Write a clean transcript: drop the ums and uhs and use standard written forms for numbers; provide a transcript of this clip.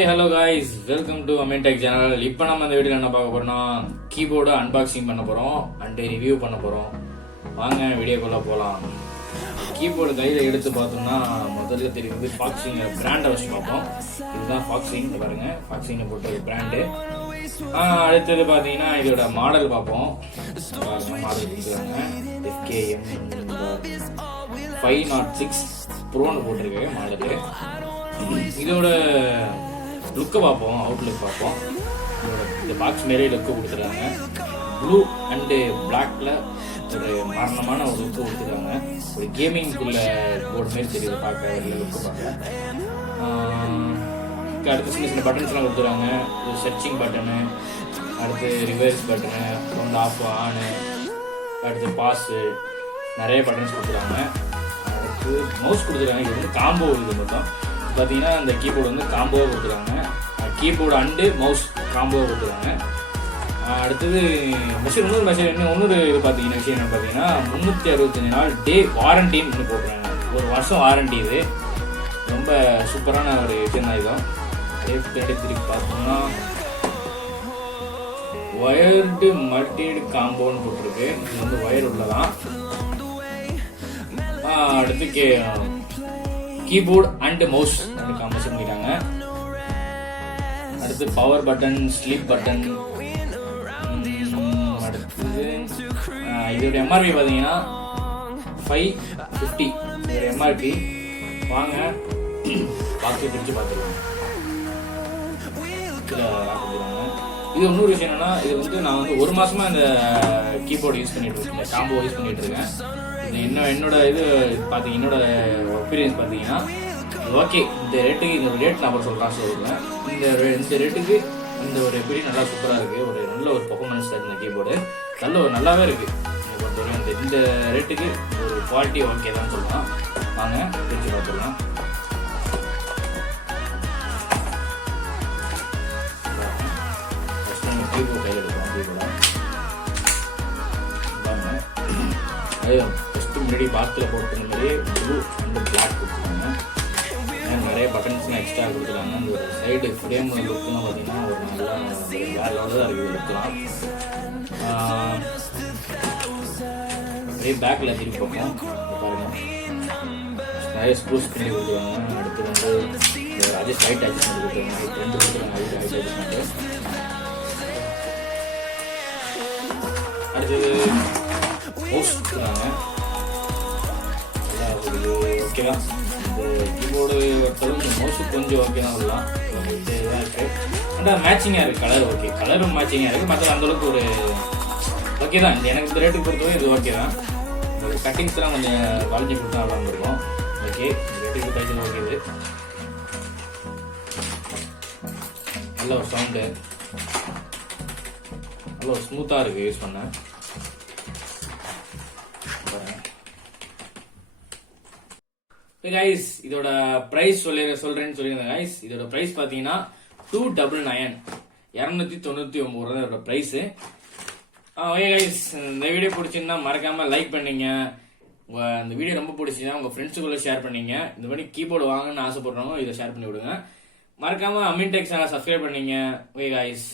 Hi hello guys, welcome to Amentech channel. இப்போ நம்ம இந்த வீடியோவில் என்ன பார்க்க போறோம்னா கீபோர்டு அன்பாக்சிங் பண்ண போறோம் அண்ட் ரிவ்யூ பண்ண போறோம். வாங்க வீடியோக்குள்ள போகலாம். கீபோர்டு கையில் எடுத்து பார்த்தோம்னா முதல்ல தெரியுது ஃபாக்ஸிங் பிராண்டை வச்சு பார்ப்போம். இதுதான் ஃபாக்ஸிங், பாருங்க ஃபாக்ஸிங் போட்ட ஒரு பிராண்டு. அடுத்தது பார்த்தீங்கன்னா இதோட மாடல் பார்ப்போம். மாடல் கொடுத்துருக்காங்க FKM 506 ப்ரோன்னு போட்டிருக்கு மாடலு. இதோட லுக்கை பார்ப்போம், அவுட்லுக் பார்ப்போம். இந்த பாக்ஸ் மாரி லுக்கு கொடுத்துருக்காங்க. ப்ளூ அண்டு பிளாக்ல ஒரு மரணமான ஒரு லுக்கு கொடுத்துருக்காங்க. ஒரு கேமிங்குள்ள போர்டு மாரி தெரியுது பார்க்க, லுக்கு பார்க்க. அடுத்து சின்ன சின்ன பட்டன்ஸ்லாம் கொடுத்துருக்காங்க. ஒரு சர்ச்சிங் பட்டனு, அடுத்து ரிவர்ஸ் பட்டனு, ஒன்று ஆஃப் ஆனு, அடுத்து பாஸு, நிறைய பட்டன்ஸ் கொடுத்துருக்காங்க. அடுத்து மவுஸ் கொடுத்துருக்காங்க. இது வந்து காம்போ. இது மொத்தம் பார்த்தீங்கன்னா இந்த கீபோர்டு வந்து காம்போவாக கொடுத்துருக்காங்க. கீபோர்டு அண்டு மவுஸ் காம்போவாக கொடுத்துருக்காங்க. அடுத்தது இன்னொரு இது பார்த்தீங்கன்னா விஷயம் என்ன பார்த்தீங்கன்னா 365 நாள் டே வாரண்டின்னு போடுறாங்க. ஒரு வருஷம் வாரண்டி. இது ரொம்ப சூப்பரான ஒரு விஷயம் தான். இதுவும் திருப்பி பார்த்தோம்னா ஒயர்டு மல்டிடு காம்போன்னு போட்டிருக்கு. இது வந்து ஒயர் உள்ளதான். அடுத்து கீபோர்டு அண்ட் மவுஸ் ரெண்டு காம்பினேஷன் பண்ணிட்டாங்க. அடுத்து பவர் பட்டன், ஸ்லீப் பட்டன். அடுத்தது இதோட எம்ஆர்பி பார்த்தீங்கன்னா 550 இதோட எம்ஆர்பி. வாங்க பாக்ஸை பிரித்து பார்த்துருவாங்க. இது இன்னொரு விஷயம் என்னன்னா, இது வந்து நான் வந்து ஒரு மாசமா இந்த கீபோர்டு யூஸ் பண்ணிட்டு இருக்கேன், இந்த காம்போ யூஸ் பண்ணிட்டு இருக்கேன். என்னோட இது பார்த்தீங்க, என்னோட எக்ஸ்பீரியன்ஸ் பார்த்தீங்கன்னா ஓகே. இந்த ரேட்டுக்கு இந்த ரேட் நான் சொல்கிறேன். இந்த ரேட்டுக்கு இந்த ஒரு எப்படி நல்லா சூப்பராக இருக்குது. ஒரு நல்ல ஒரு பெர்ஃபார்மன்ஸ் இந்த கீபோர்டு நல்லாவே இருக்குது. இந்த ரேட்டுக்கு ஒரு குவாலிட்டி ஓகே தான் சொல்லலாம். வாங்க பிரித்து பார்த்துக்கலாம். ஃபஸ்ட்டு நம்ம கீபோர்டு கையில் எடுக்கலாம். கீபோர்டை பாருங்க. அது ஃபஸ்ட்டு முன்னாடி பாக்ஸில் போட்டுற மாதிரியே ப்ளூ அண்ட் பிளாக் கொடுத்துருக்காங்க. நிறைய பட்டன்ஸ்லாம் எக்ஸ்ட்ரா கொடுத்துருக்காங்க. அந்த ஒரு சைடு ஃப்ரேம் லுக்குன்னு பார்த்தீங்கன்னா ஒரு நல்லா வேறு லெவலில் தான் இருக்குது லுக்கெலாம். அப்படியே பேக்கில் திருப்பி பார்ப்போம். பாருங்கள், நிறைய ஸ்க்ரூஸ் பண்ணி கொடுத்துருக்காங்க. அடுத்து வந்து அட்ஜஸ்ட் ஹைட் அட்ஜஸ்ட்மெண்ட் கொடுத்துருக்காங்க. ரெண்டு கொடுத்துருக்காங்க ஹைட் அட்ஜஸ்ட்மெண்ட்டு. அடுத்தது மவுஸ் கொடுத்துருக்காங்க. நல்லா ஓகேவா. இந்த கீபோர்டு ஒருத்தளவு இந்த மவுஸு கொஞ்சம் ஓகே தான் சொல்லலாம். இதாக இருக்குது. ஆனால் மேட்சிங்காக இருக்குது. கலர் ஓகே, கலரும் மேட்சிங்காக இருக்குது. மற்ற அந்தளவுக்கு ஒரு ஓகே தான். எனக்கு இந்த ரேட்டுக்கு பொறுத்தவரை இது ஓகே தான். ஒரு கட்டிங்ஸ்லாம் கொஞ்சம் வளைஞ்சி கொடுத்தா நல்லா இருக்கும். ஓகே, இந்த ரேட்டுக்கு டைட்டில் ஓகே. இது நல்ல ஒரு சவுண்டு, நல்ல ஒரு ஸ்மூத்தாக இருக்குது யூஸ் பண்ண. கைஸ், இதோட பிரைஸ் சொல்றேன்னு சொல்லியிருந்தேன் கைஸ். இதோட பிரைஸ் பாத்தீங்கன்னா 299 299 இதோட பிரைஸ். ஓகே கைஸ், இந்த வீடியோ பிடிச்சிருந்தா மறக்காம லைக் பண்ணீங்க. இந்த வீடியோ ரொம்ப பிடிச்சிருந்தா உங்க ஃப்ரெண்ட்ஸுக்குள்ள ஷேர் பண்ணீங்க. இந்த மாதிரி கீபோர்டு வாங்கணும்னு ஆசைப்படுறவங்க இதை ஷேர் பண்ணி விடுங்க. மறக்காம அமென்டெக் சேனல் சப்ஸ்கிரைப் பண்ணீங்க. Okay guys.